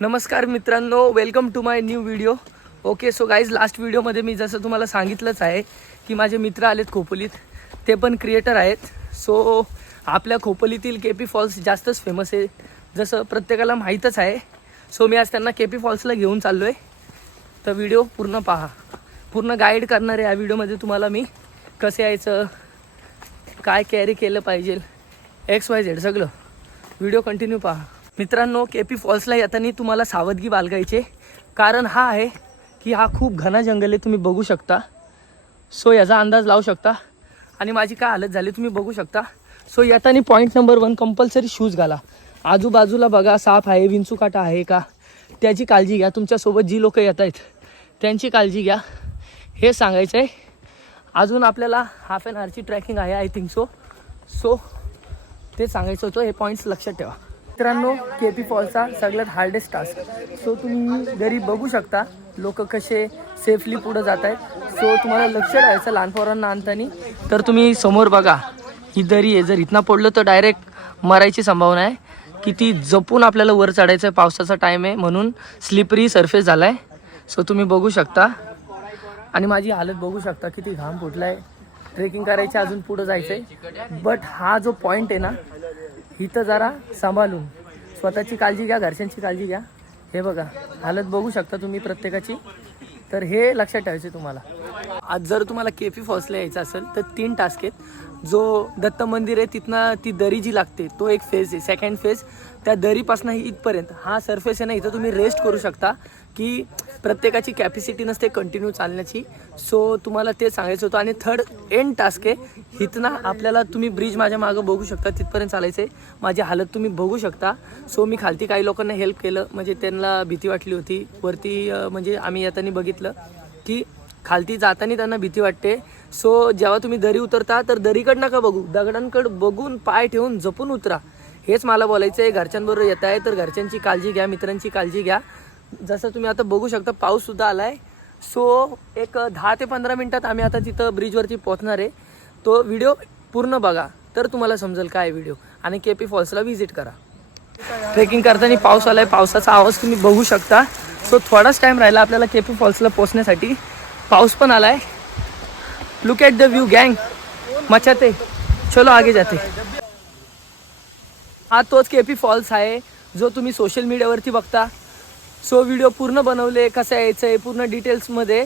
नमस्कार मित्रांनो, welcome to my new video. Okay, so guys, last व्हिडिओमध्ये मी जसं तुम्हाला सांगितलंच आहे की माझे मित्र आलेत खोपोलीत, ते पण क्रिएटर आहेत. सो आपल्या खोपोलीतील केपी फॉल्स जास्तच फेमस आहे, जसं प्रत्येकाला माहीतच आहे. सो मी आज त्यांना केपी फॉल्सला घेऊन चाललो आहे. तर व्हिडिओ पूर्ण पहा, पूर्ण गाईड करणार आहे या व्हिडिओमध्ये तुम्हाला मी. कसं यायचं, काय कॅरी केलं पाहिजे, XYZ सगळं. व्हिडिओ कंटिन्यू पहा. मित्रांनो, केपी फॉल्सला येताना तुम्हाला सावधगी बाळगायचे, कारण हा आहे की हा खूप घना जंगल आहे, तुम्ही बघू शकता. सो याचा अंदाज लावू शकता. आणि माझी काय हालत झाली तुम्ही बघू शकता. सो येताना पॉईंट नंबर 1, कंपल्सरी शूज घाला. आजूबाजूला बघा साप आहे, विंचूकाटा आहे का, त्याची काळजी घ्या. तुमच्यासोबत जी लोक येत आहेत त्यांची काळजी घ्या, हे सांगायचं आहे. अजून आपल्याला हाफ ॲन आवरची ट्रॅकिंग आहे, आय थिंक सो ते सांगायचं होतं. हे पॉईंट्स लक्षात ठेवा. मित्रांनो, केपी फॉल्सचा सगळ्यात हार्डेस्ट टास्क. सो तुम्ही घरी बघू शकता लोक कसे सेफली पुढं जात आहेत. सो तुम्हाला लक्ष द्यायचं लहान पोरांना आणताना. तर तुम्ही समोर बघा, ही दरी आहे. जर इथनं पडलं तर डायरेक्ट मरायची संभावना आहे. किती जपून आपल्याला वर चढायचं आहे. पावसाचा टाईम आहे म्हणून स्लिपरी सरफेस झाला आहे. सो तुम्ही बघू शकता. आणि माझी हालत बघू शकता, किती घाम फुटला आहे. ट्रेकिंग करायची, अजून पुढं जायचं आहे. बट हा जो पॉईंट आहे ना, इथं जरा सांभाळून स्वतःची काळजी घ्या, घरच्यांची काळजी घ्या. हे बघा, हालत बघू शकता तुम्ही प्रत्येकाची. तर हे लक्षात ठेवायचे तुम्हाला. आज जर तुम्हाला केपी फॉल्सला यायचं असेल तर 3 टास्क आहेत. जो दत्त मंदिर आहे तिथनं ती दरी जी लागते तो एक फेज आहे. सेकंड फेज त्या दरीपासून इथपर्यंत हा सरफेस आहे ना, इथं तुम्ही रेस्ट करू शकता. की प्रत्येकाची कॅपॅसिटी नसते कंटिन्यू चालण्याची. सो तुम्हाला ते सांगायचं होतं. आणि थर्ड एंड टास्क आहे, इथनं आपल्याला तुम्ही ब्रिज माझ्या मागं बघू शकता, तिथपर्यंत चालायचं आहे. माझी हालत तुम्ही बघू शकता. सो मी खालती काही लोकांना हेल्प केलं, म्हणजे त्यांना भीती वाटली होती. वरती म्हणजे आम्ही येताना बघितलं की खालती जाताना त्यांना भीती वाटते. सो जेव्हा तुम्ही दरी उतरता तर दरीकडं नका बघू, दगडांकडं बघून पाय ठेवून जपून उतरा. हेच मला बोलायचं आहे. घरच्यांबरोबर येत आहे तर घरच्यांची काळजी घ्या, मित्रांची काळजी घ्या. जसं तुम्ही आता बघू शकता, पाऊससुद्धा आला आहे. सो एक 10 ते 15 मिनटात आम्ही आता तिथं ब्रिजवरती पोहोचणार आहे. तो व्हिडिओ पूर्ण बघा तर तुम्हाला समजेल काय व्हिडिओ. आणि केपी फॉल्सला व्हिजिट करा. ट्रेकिंग करताना पाऊस आला आहे, पावसाचा आवाज तुम्ही बघू शकता. सो थोडाच टाईम राहिला आपल्याला केपी फॉल्सला पोहोचण्यासाठी. पाऊस पण आला आहे. लुक ॲट द व्यू गँग, मचाते चलो आगे जाते. हा तोच केपी फॉल्स आहे जो तुम्ही सोशल मीडियावरती बघता. सो व्हिडिओ पूर्ण बनवले, कसं यायचं आहे पूर्ण डिटेल्समध्ये.